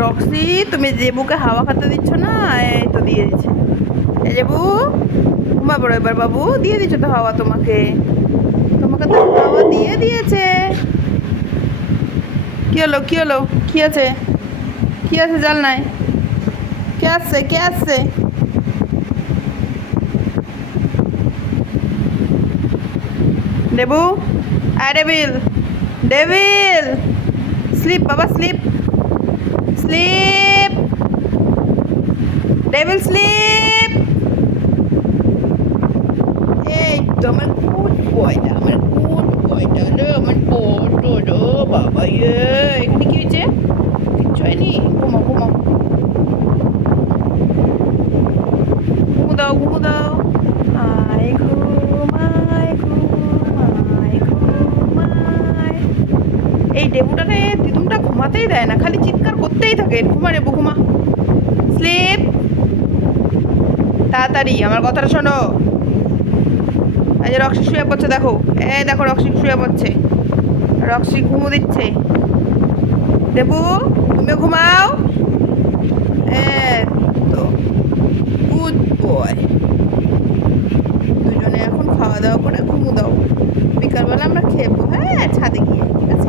Roxie, তুমি জেবুকে হাওয়া খাতে দিচ্ছ না? এই তো দিয়ে দিচ্ছে। জেবু ঘুমা পড়ো এবার বাবু। দিয়ে দিচ্ছ তো হাওয়া তোমাকে। তোমাকে তো হাওয়া দিয়ে দিয়েছে। কি হলো কি হলো? কি আছে? কি আছে জাল নাই কে আসছে কে আসছে? দেবু আয় ডেবিল ডেবিল স্লিপ, বাবা, স্লিপ। স্লিপ ডেভিল স্লিপ এই তো আমার গুড বয়টা আমার গুড বয়টা রে আমার বড় রে বাবা ইয়ে এখানে কি হয়েছে কিচ্ছু হয়নি ঘুমো ঘুমো ঘুমো দাও ঘুমো দাও এই ডেবুটাকে দিদুমটা ঘুমাতেই দেয় না, খালি চিৎকার করতেই থাকে। ঘুমা রেবু ঘুমা। স্লিপ। তাড়াতাড়ি, আমার কথাটা শোনো। এই যে রক্সি শুয়ে পড়ছে, দেখো। এ দেখো রক্সি শুয়ে পড়ছে। রক্সি ঘুমো দিচ্ছে। দেবু তুমি ঘুমাও। তো। গুড বয় দুজনে এখন খাওয়া দাওয়া করে ঘুমো দাও। বিকালবেলা আমরা খেলব হ্যাঁ ছাদে গিয়ে ঠিক আছে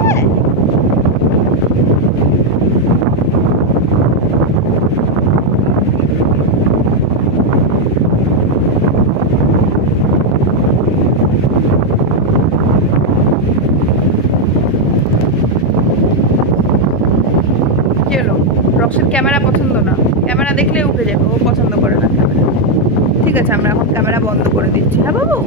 হলো রক্সের ক্যামেরা পছন্দ না। ক্যামেরা দেখলে উঠে যাবে, ও পছন্দ করে না ক্যামেরা। ঠিক আছে, আমরা এখন ক্যামেরা বন্ধ করে দিচ্ছি। হ্যাঁ বাবু?